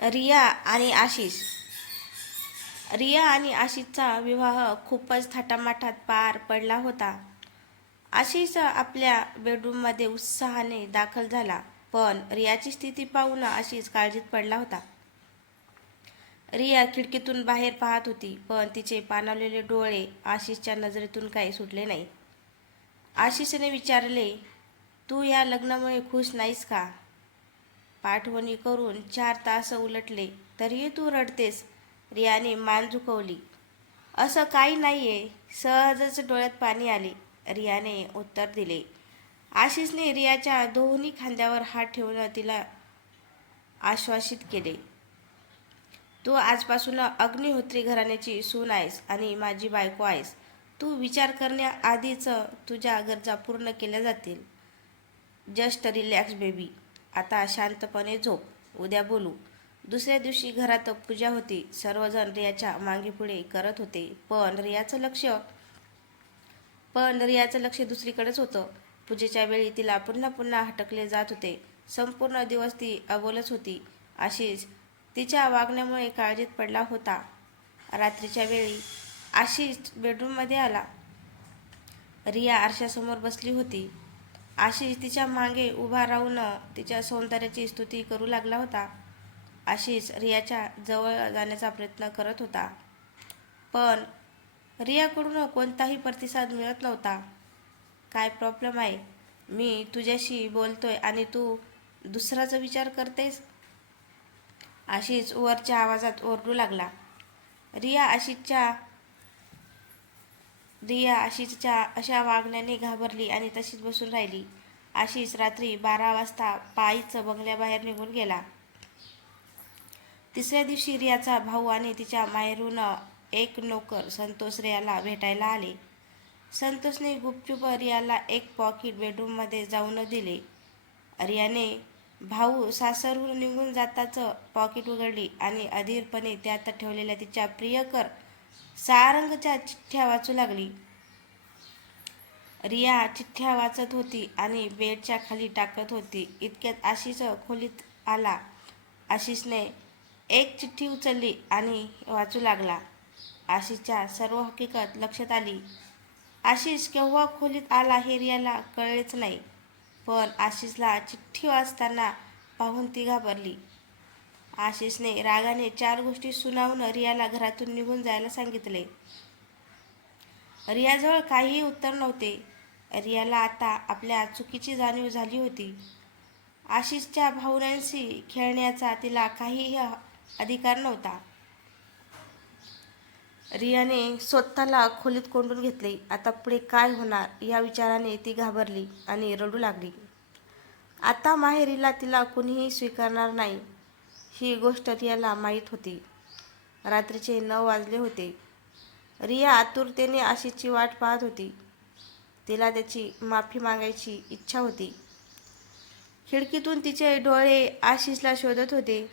रिया आणि आशिष. रिया आणि आशिषचा विवाह खूपच थाटामाटात पार पडला होता. आशिष आपल्या बेडरूममध्ये उत्साहाने दाखल झाला पण रियाची स्थिती पाहून आशिष काळजीत पडला होता. रिया खिडकीतून बाहेर पाहत होती पण तिचे पाणावलेले डोळे आशिषच्या नजरेतून काही सुटले नाही. आशिषने विचारले तू या लग्नामुळे खुश नाहीस का? पाठवणी करून चार तास उलटले तरीही तू रडतेस रियाने मान झुकवली असं काही नाहीये सहजच डोळ्यात पाणी आले रियाने उत्तर दिले. आशिषने रियाच्या दोन्ही खांद्यावर हात ठेवून तिला आश्वासित केले. तू आजपासून अग्निहोत्री घराण्याची सून आहेस आणि माझी बायको आहेस. तू विचार करण्याआधीच तुझ्या गरजा पूर्ण केल्या जातील. Just relax baby. आता शांतपणे झोप उद्या बोलू. दुसऱ्या दिवशी घरात पूजा होती. सर्वजण रियाच्या मागेपुढे करत होते. पण रियाचं लक्ष पण रियाचं लक्ष दुसरीकडेच होतं. पूजेच्या वेळी तिला पुन्हा पुन्हा हटकले जात होते. संपूर्ण दिवस ती अबोलच होती. आशिष तिच्या वागण्यामुळे काळजीत पडला होता. रात्रीच्या वेळी आशिष बेडरूममध्ये आला. रिया आरशासमोर बसली होती. आशिष तिच्यामागे उभा राहून तिच्या सौंदर्याची स्तुती करू लागला होता. आशिष रियाच्या जवळ जाण्याचा प्रयत्न करत होता. पण रियाकडून कोणताही प्रतिसाद मिळत नव्हता. काय प्रॉब्लेम आहे? मी तुझ्याशी बोलतोय आणि तू दुसराचा विचार करतेस? आशिष वरच्या आवाजात ओरडू लागला. रिया आशिषच्या रिया आशिषच्या अशा वागण्याने घाबरली आणि तशीच बसून राहिली. आशिष रात्री बारा वाजता पायीच बंगल्याबाहेर निघून गेला. तिसऱ्या दिवशी रियाचा भाऊ आणि तिच्या माहेरून एक नोकर संतोष रियाला भेटायला आले. संतोषने गुपचूप रियाला एक पॉकेट बेडरूममध्ये जाऊन दिले. रियाने भाऊ सासरहून निघून जाताच पॉकेट उघडली आणि अधीरपणे त्यात ठेवलेल्या तिच्या प्रियकर सारंगच्या चिठ्ठ्या वाचू लागली. रिया चिठ्ठ्या वाचत होती आणि बेडच्या खाली टाकत होती. इतक्यात आशिष खोलीत आला. आशिषने एक चिठ्ठी उचलली आणि वाचू लागला. आशिषच्या सर्व हकीकत लक्षात आली. आशिष केव्हा खोलीत आला हे रियाला कळलेच नाही. पण आशिषला चिठ्ठी वाचताना पाहून ती घाबरली. आशिषने रागाने चार गोष्टी सुनावून रियाला घरातून निघून जायला सांगितले. रियाजवळ काहीही उत्तर नव्हते. रियाला आता आपल्या चुकीची जाणीव झाली होती. आशिषच्या भावनांशी खेळण्याचा तिला काहीही अधिकार नव्हता. रियाने स्वतःला खोलीत कोंडून घेतले. आता पुढे काय होणार या विचाराने ती घाबरली आणि रडू लागली. आता माहेरीला तिला कुणीही स्वीकारणार नाही. ही गोष्ट रियाला माहीत होती. रात्रीचे नऊ वाजले होते. रिया आतुरतेने आशिषची वाट पाहत होती. तिला त्याची माफी मागायची इच्छा होती. खिडकीतून तिचे डोळे आशिषला शोधत होते.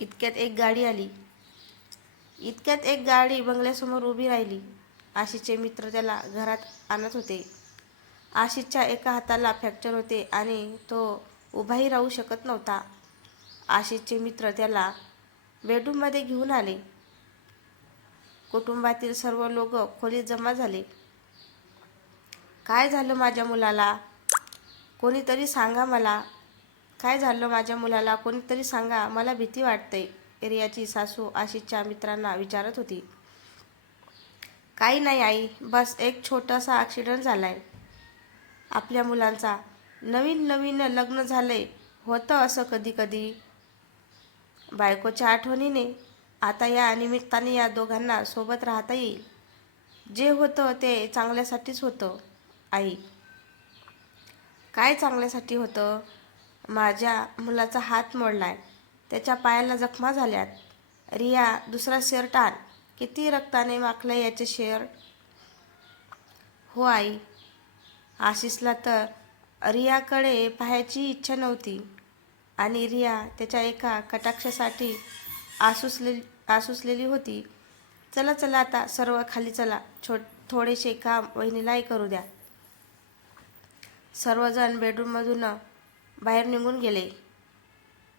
इतक्यात एक गाडी आली. इतक्यात एक गाडी बंगल्यासमोर उभी राहिली. आशिषचे मित्र त्याला घरात आणत होते. आशिषच्या एका हाताला फ्रॅक्चर होते आणि तो उभाही राहू शकत नव्हता. आशिषचे मित्र त्याला बेडरूममध्ये घेऊन आले. कुटुंबातील सर्व लोक खोलीत जमा झाले. काय झालं माझ्या मुलाला? कोणीतरी सांगा मला. काय झालं माझ्या मुलाला? कोणीतरी सांगा. मला भीती वाटते रियाची सासू आशिषच्या मित्रांना विचारत होती. काही नाही आई. बस एक छोटासा ॲक्सिडेंट आहे आपल्या मुलांचा. नवीन नवीन लग्न झालं आहे होतं असं कधी कधी बायकोच्या आठवणीने आता या निमित्ताने या दोघांना सोबत राहता येईल. जे होतं ते चांगल्यासाठीच होतं आई. काय चांगल्यासाठी होतं? माझ्या मुलाचा हात मोडलाय. त्याच्या पायाला जखमा झाल्यात. रिया दुसरा शर्ट आण किती रक्ताने माखलं याचे शेअर हो आई. आशिषला तर रियाकडे पाहायची इच्छा नव्हती. आणि रिया त्याच्या एका कटाक्षासाठी आसुसले आसुसलेली होती. चला चला आता सर्व खाली चला. छो थोडेसे काम वहिनीलाही करू द्या. सर्वजण बेडरूममधून बाहेर निघून गेले.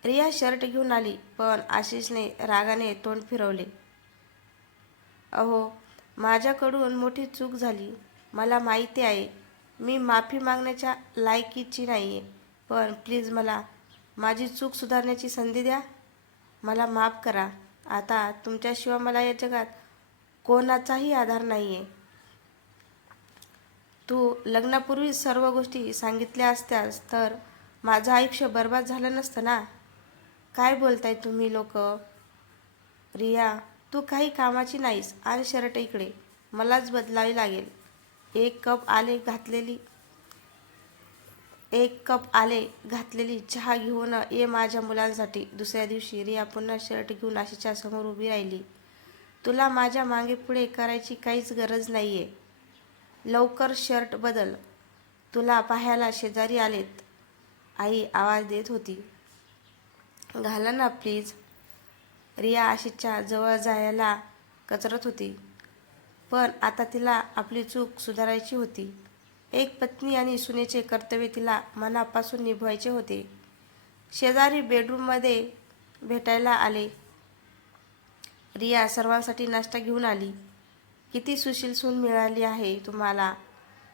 रिया शर्ट घेऊन आली पण आशिषने रागाने तोंड फिरवले. अहो माझ्याकडून मोठी चूक झाली. मला माहिती आहे मी माफी मागण्याच्या लायकीची नाही आहे पण प्लीज मला माझी चूक सुधारण्याची संधी द्या. मला माफ करा. आता तुमच्याशिवाय मला या जगात कोणाचाही आधार नाही आहे तू लग्नापूर्वी सर्व गोष्टी सांगितल्या असत्यास तर माझं आयुष्य बर्बाद झालं नसतं ना? काय बोलताय तुम्ही लोक? रिया तू काही कामाची नाहीस. आणि शर्ट इकडे. मलाच बदलावी लागेल. एक कप आले घातलेली एक कप आले घातलेली चहा घेऊन ये माझ्या मुलांसाठी. दुसऱ्या दिवशी रिया पुन्हा शर्ट घेऊन आशीच्या समोर उभी राहिली. तुला माझ्या मागे पुढे करायची काहीच गरज नाही आहे लवकर शर्ट बदल. तुला पाहायला शेजारी आलेत. आई आवाज देत होती. घाला ना प्लीज. रिया आशीच्या जवळ जायला कचरत होती. पण आता तिला आपली चूक सुधारायची होती. एक पत्नी आणि सुनेचे कर्तव्य तिला मनापासून निभवायचे होते. शेजारी बेडरूममध्ये भेटायला आले. रिया सर्वांसाठी नाश्ता घेऊन आली. किती सुशील सून मिळाली आहे तुम्हाला?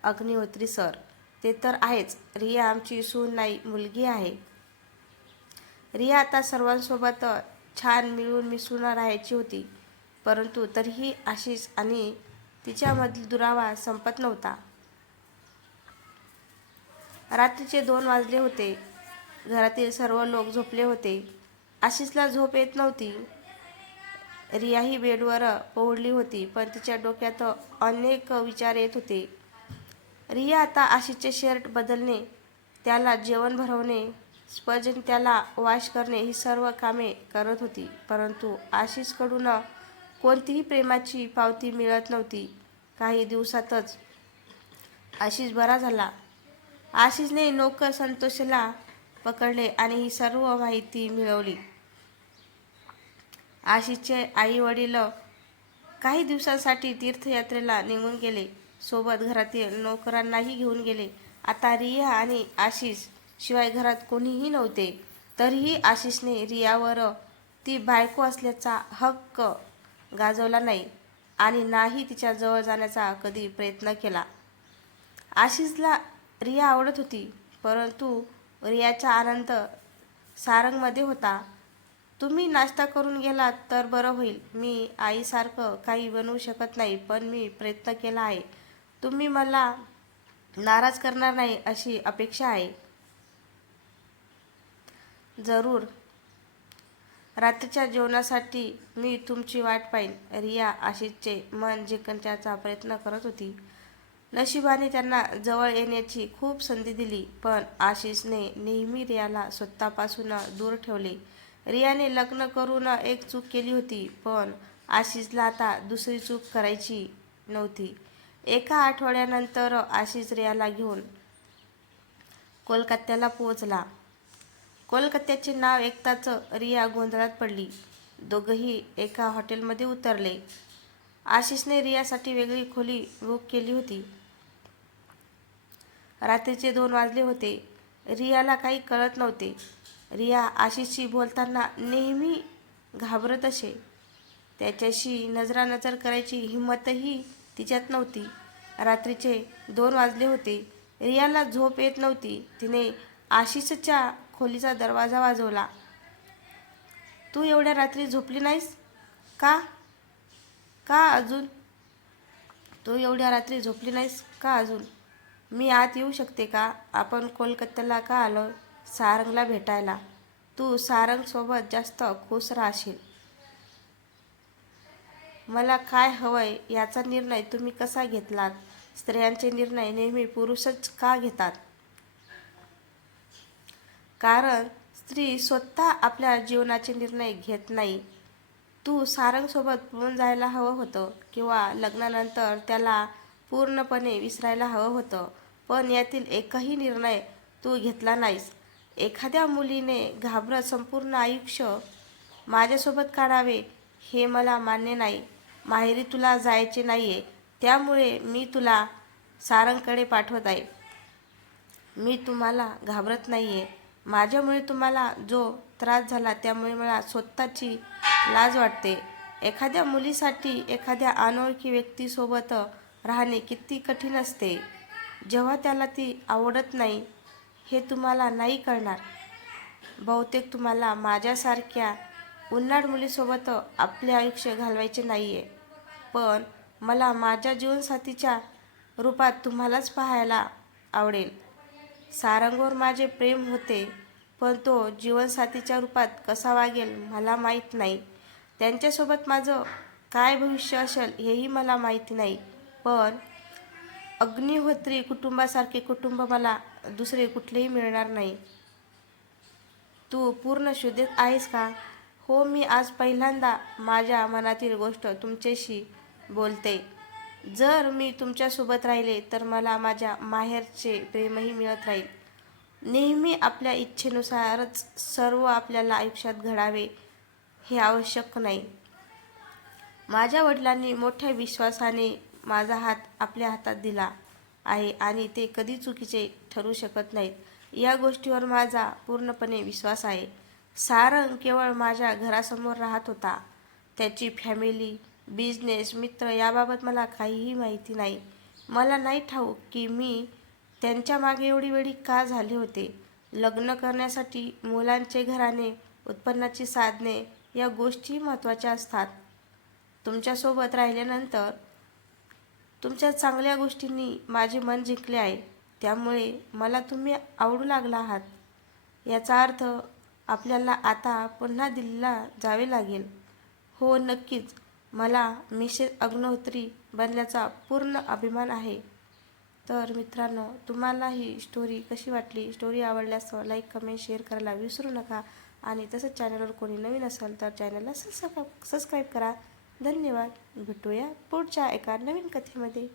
अग्निहोत्री सर ते तर आहेच. रिया आमची सून नाही मुलगी आहे. रिया आता सर्वांसोबत छान मिळून मिसळून राहायची होती. परंतु तरीही आशिष आणि तिच्यामधील दुरावा संपत नव्हता. रात्रीचे दोन वाजले होते. घरातील सर्व लोक झोपले होते. आशिषला झोप येत नव्हती. रियाही बेडवर पोहडली होती पण तिच्या डोक्यात अनेक विचार येत होते. रिया आता आशिषचे शर्ट बदलणे त्याला जेवण भरवणे स्पर्जन त्याला वॉश करणे ही सर्व कामे करत होती. परंतु आशिषकडून कोणतीही प्रेमाची पावती मिळत नव्हती. काही दिवसातच आशिष बरा झाला. आशिषने नोकर संतोषला पकडले आणि ही सर्व माहिती मिळवली. आशिषचे आई वडील काही दिवसांसाठी तीर्थयात्रेला निघून गेले. सोबत घरातील नोकरांनाही घेऊन गेले. आता रिया आणि आशिष शिवाय घरात कोणीही नव्हते. तरीही आशिषने रियावर ती बायको असल्याचा हक्क गाजवला नाही आणि नाही तिच्या जवळ जाण्याचा कधी प्रयत्न केला. आशिषला रिया आवडत होती परंतु रियाचा आनंद सारंगमध्ये होता. तुम्ही नाश्ता करून गेलात तर बरं होईल. मी आईसारखं काही बनवू शकत नाही पण मी प्रयत्न केला आहे. तुम्ही मला नाराज करणार नाही अशी अपेक्षा आहे. जरूर. रात्रीच्या जेवणासाठी मी तुमची वाट पाहिन रिया आशिषचे मन जिंकण्याचा प्रयत्न करत होती. नशिबाने त्यांना जवळ येण्याची खूप संधी दिली पण आशिषने नेहमी रियाला स्वतःपासून दूर ठेवले. रियाने लग्न करून एक चूक केली होती पण आशिषला आता दुसरी चूक करायची नव्हती. एका आठवड्यानंतर आशिष रियाला घेऊन कोलकात्याला पोहोचला. कोलकात्याचे नाव ऐकताच रिया गोंधळात पडली. दोघंही एका हॉटेलमध्ये उतरले. आशिषने रियासाठी वेगळी खोली बुक केली होती. रात्रीचे दोन वाजले होते. रियाला काही कळत नव्हते. रिया आशिषशी बोलताना नेहमी घाबरत असे. त्याच्याशी नजरानजर करायची हिंमतही तिच्यात नव्हती. रात्रीचे दोन वाजले होते. रियाला झोप येत नव्हती. तिने आशिषच्या खोलीचा दरवाजा वाजवला. तू एवढ्या रात्री झोपली नाहीस? का? का अजून? तू एवढ्या रात्री झोपली नाहीस? का अजून? मी आत येऊ शकते का? आपण कोलकात्याला का आलो? सारंगला भेटायला. तू सारंगसोबत जास्त खुश राहशील. मला काय हवंय याचा निर्णय तुम्ही कसा घेतलात? स्त्रियांचे निर्णय नेहमी पुरुषच का घेतात? कारण स्त्री स्वतः आपल्या जीवनाचे निर्णय घेत नाही. तू सारंगसोबत पळून जायला हवं होतं किंवा लग्नानंतर त्याला पूर्णपणे विसरायला हवं होतं. पण यातील एकही निर्णय तू घेतला नाहीस. एखाद्या मुलीने घाबरत संपूर्ण आयुष्य माझ्यासोबत काढावे हे मला मान्य नाही. माहेरी तुला जायचे नाही आहे त्यामुळे मी तुला सारंगकडे पाठवत आहे. मी तुम्हाला घाबरत नाही आहे माझ्यामुळे तुम्हाला जो त्रास झाला त्यामुळे मला स्वतःची लाज वाटते. एखाद्या मुलीसाठी एखाद्या अनोळखी व्यक्तीसोबत राहणे किती कठीण असते. जेव्हा त्याला ती आवडत नाही हे तुम्हाला नाही कळणार. बहुतेक तुम्हाला माझ्यासारख्या उन्हाळ मुलीसोबत आपले आयुष्य घालवायचे नाही आहे पण मला माझ्या जीवनसाथीच्या रूपात तुम्हालाच पाहायला आवडेल. सारंगवर माझे प्रेम होते पण तो जीवनसाथीच्या रूपात कसा वागेल मला माहीत नाही. त्यांच्यासोबत माझं काय भविष्य असेल हेही मला माहिती नाही. पण अग्निहोत्री कुटुंबासारखे कुटुंब मला दुसरे कुठलेही मिळणार नाही. तू पूर्ण शुद्धीत आहेस का? हो मी आज पहिल्यांदा माझ्या मनातील गोष्ट तुमच्याशी बोलते. जर मी तुमच्यासोबत राहिले तर मला माझ्या माहेरचे प्रेमही मिळत राहील. नेहमी आपल्या इच्छेनुसारच सर्व आपल्याला आयुष्यात घडावे हे आवश्यक नाही. माझ्या वडिलांनी मोठ्या विश्वासाने माझा हात आपल्या हातात दिला आहे आणि ते कधी चुकीचे ठरू शकत नाहीत. या गोष्टीवर माझा पूर्णपणे विश्वास आहे. सारंग केवळ माझ्या घरासमोर राहत होता. त्याची फॅमिली बिझनेस मित्र याबाबत मला काहीही माहिती नाही. मला नाही ठाऊक की मी त्यांच्या मागे एवढी वेळी का झाले होते. लग्न करण्यासाठी मुलांचे घराने उत्पन्नाची साधने या गोष्टी महत्त्वाच्या असतात. तुमच्यासोबत राहिल्यानंतर तुमच्या चांगल्या गोष्टींनी माझे मन जिंकले आहे. त्यामुळे मला तुम्ही आवडू लागला आहात. याचा अर्थ आपल्याला आता पुन्हा दिल्लीला जावे लागेल. हो नक्कीच. मला मिसेस अग्नहोत्री बनल्याचा पूर्ण अभिमान आहे. तर मित्रांनो तुम्हाला ही स्टोरी कशी वाटली? स्टोरी आवडल्यास लाईक कमेंट शेअर करायला विसरू नका. आणि तसंच चॅनलवर कोणी नवीन असेल तर चॅनलला सबस्क्राईब सबस्क्राईब करा. धन्यवाद. भेटूया पुढच्या एका नवीन कथेमध्ये.